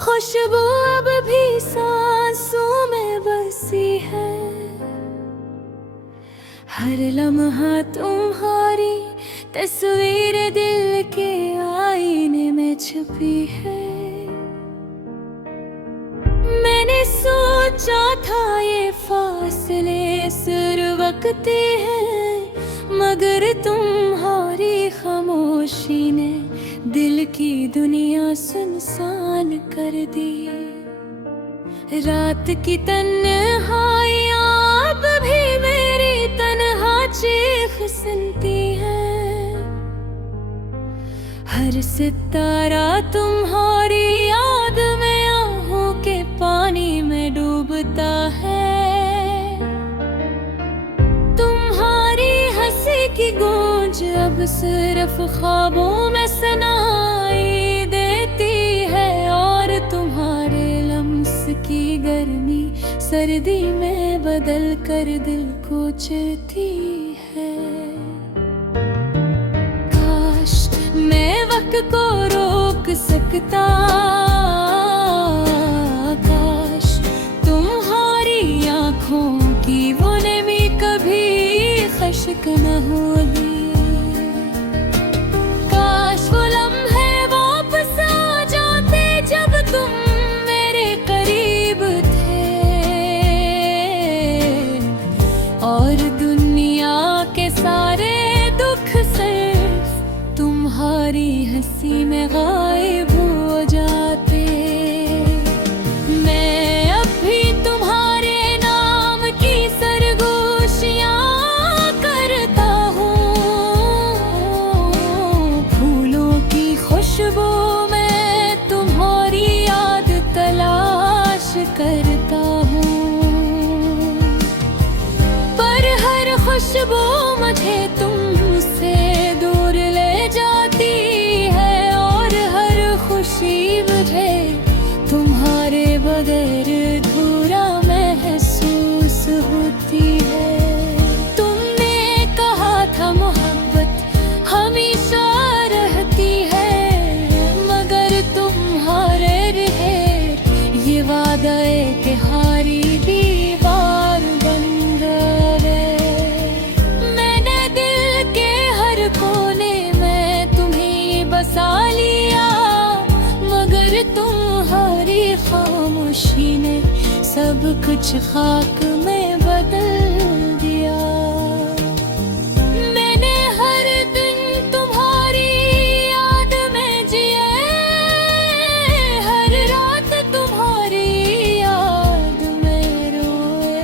खुशबू अब भी सांसों में बसी है। हर लम्हा तुम्हारी तस्वीर दिल के आईने में छुपी है। मैंने सोचा था ये फासले सुरवकते हैं, मगर तुम्हारी खामोशी ने दिल की दुनिया सुनसान कर दी। रात की तन्हाइयाँ अब भी मेरी तन्हा चीख सुनती है। हर सितारा तुम्हारी याद में आहों के पानी में डूबता है। तुम्हारी हंसी की गूंज अब सिर्फ ख्वाबों में सुनाई देती है, और तुम्हारे लम्स की गर्मी सर्दी में बदल कर दिल को चिरती है। काश मैं वक्त को रोक सकता, काश तुम्हारी आँखों की वो नमी कभी खश्क न होगी। काश वो लम्हे वापस आ जाते जब तुम मेरे करीब थे, और दुनिया के सारे दुख सिर्फ तुम्हारी हंसी में गायब हो जाते। मैं अब भी तुम्हारे नाम की सरगोशियाँ करता हूँ। फूलों की खुशबू में तुम्हारी याद तलाश करता हूँ, पर हर खुशबू मुझे तुमसे दूर ले जाती है, और हर खुशी मुझे तुम्हारे बगैर अधूरा महसूस होती है। तुमने कहा था मोहब्बत हमेशा रहती है, मगर तुम्हारे रहे ये वादा के हारी दीवार बन गए। मैंने दिल के हर कोने में तुम्हें बसा लिया, मगर तुम्हारी खामोशी ने सब कुछ खाक में बदल दिया। मैंने हर दिन तुम्हारी याद में जिए, हर रात तुम्हारी याद में रोए।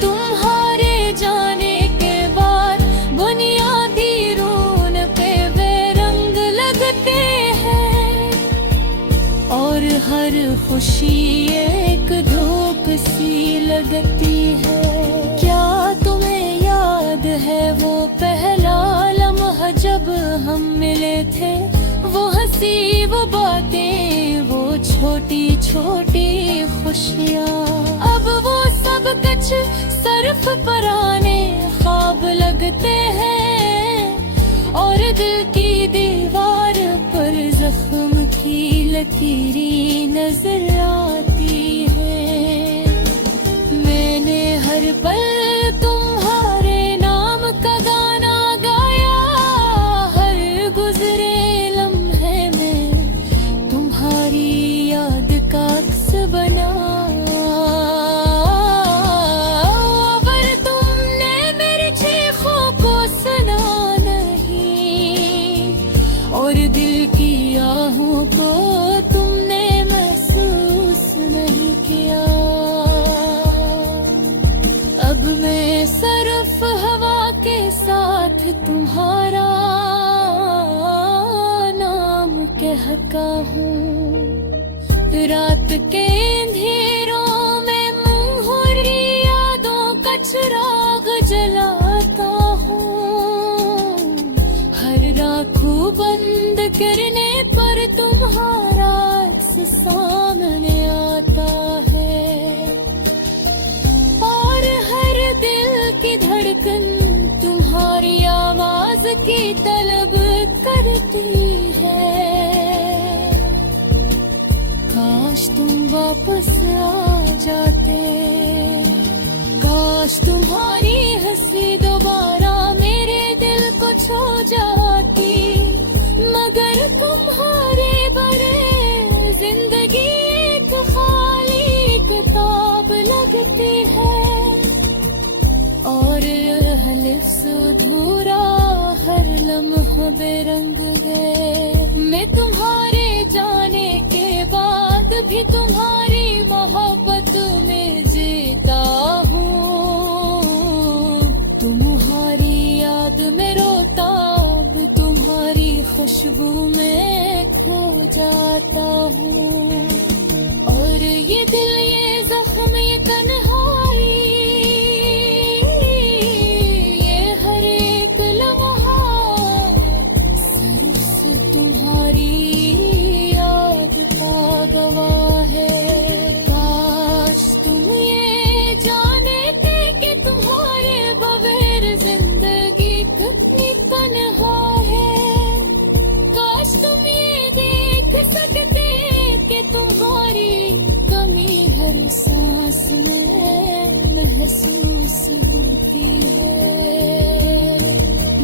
तुम्हारे जाने के बाद बुनियादी रोन पे वे रंग लगते हैं, और हर खुशी एक धूप सी लगती है। क्या तुम्हें याद है वो पहला लम्हा जब हम मिले थे? वो हंसी, वो बातें, वो छोटी छोटी खुशियाँ, अब वो सब कुछ सिर्फ पुराने ख्वाब लगते हैं, और दिल की दीवार पर जख्म की लकीरें नजर आती है। मैंने हर पल तुम्हारे नाम का गाना गाया, हर गुजरे लम्हे में तुम्हारी याद का अक्स बना। पर तुमने मेरी चीखों को सुना नहीं, और दिल की आहों को तुमने महसूस नहीं किया। अब मैं सिर्फ हवा के साथ तुम्हारा नाम कहता हूँ। रात के अंधेरों में मुंहरी यादों का चिराग जलाता हूँ। हर राखू बंद करने पर तुम्हारा अक्स सामने आता है, और हर दिल की धड़कन तुम्हारी आवाज की तलब करती है। वापस आ जाते। काश तुम्हारी हंसी दोबारा मेरे दिल को छू जाती, मगर तुम्हारे बगैर जिंदगी एक खाली किताब लगती है। और हलिफ अधूरा हर लम्हा बेरंग है। मैं तुम्हारे जाने के बाद भी तुम्हारी मोहब्बत में जीता हूँ। तुम्हारी याद में रोता, अब तुम्हारी खुशबू में खो जाता हूँ। और ये दिल, ये जख्म, ये तन्हाई, ये हर एक लम्हा सिर्फ तुम्हारी याद का गवाह है। काश तुम ये जानते कि तुम्हारे बगैर जिंदगी कितनी तन्हा है। काश तुम ये देख सकते कि तुम्हारी कमी हर सांस में महसूस होती है।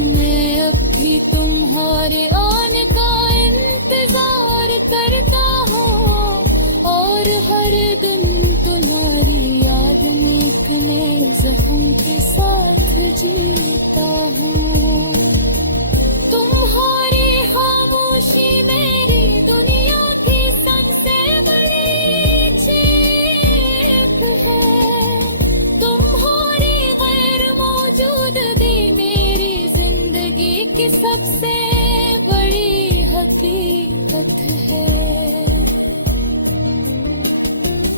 मैं अब भी तुम्हारे आने का इंतजार करता हूँ, और हर दिन तुम्हारी याद में एक नए जख्म के साथ जीता हूँ। तुम्हारी खामोशी मेरी दुनिया की सबसे बड़ी चीख है। तुम्हारी गैर मौजूदगी मेरी जिंदगी की सबसे बड़ी हकीकत है।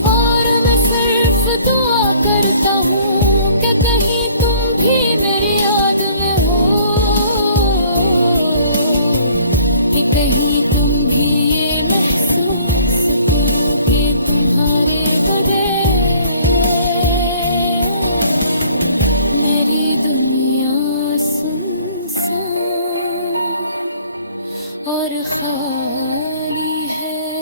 और मैं सिर्फ दुआ करता हूँ कि कहीं तुम भी मेरी याद में हो, कि कहीं तुम भी ये महसूस करो कि तुम्हारे बगैर मेरी दुनिया सुनसान और खाली है।